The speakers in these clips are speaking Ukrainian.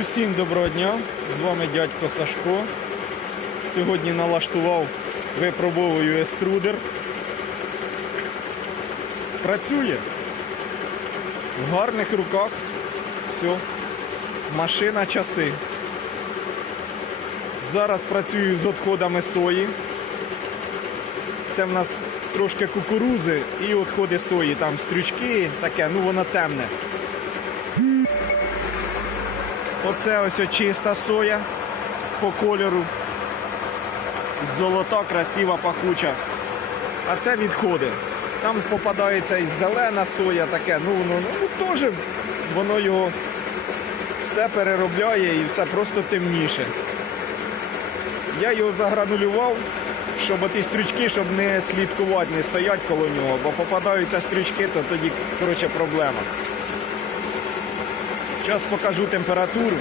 Усім доброго дня! З вами дядько Сашко. Сьогодні налаштував, випробовую еструдер. Працює. В гарних руках. Все. Машина часи. Зараз працюю з відходами сої. Це в нас трошки кукурузи і відходи сої. Там стрючки, таке, ну воно темне. Оце ось чиста соя по кольору. Золота, красива, пахуча. А це відходи. Там попадається і зелена соя, таке, ну воно ну, теж воно його все переробляє і все просто темніше. Я його загранулював, щоб ті стрючки, щоб не слідкувати, не стоять коло нього, бо попадаються стрючки, то тоді коротше, проблема. Зараз покажу температуру.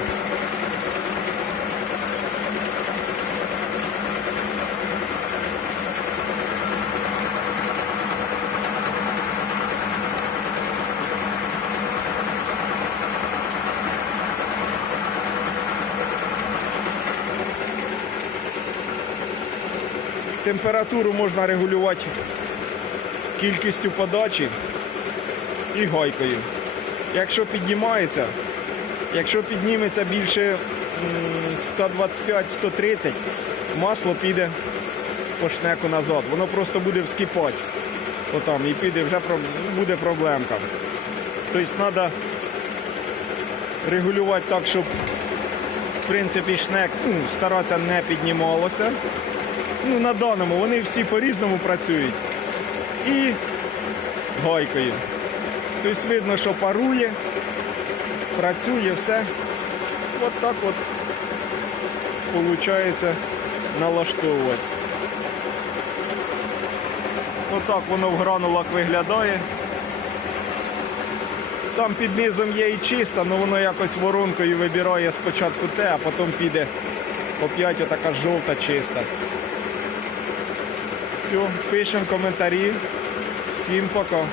Температуру можна регулювати кількістю подачі і гайкою. Якщо піднімається, якщо підніметься більше 125-130, масло піде по шнеку назад. Воно просто буде вскипати. Отам і піде вже буде проблемка. Тобто треба регулювати так, щоб в принципі шнек ну, старатися не піднімалося. Ну, на даному вони всі по-різному працюють. І гайкою. Тобто видно, що парує, працює все. От так от виходить налаштовувати. Отак воно в гранулах виглядає. Там під низом є і чисто, але воно якось воронкою вибирає спочатку те, а потім піде опять отака жовта чиста. Все, пишемо коментарі. Всім пока.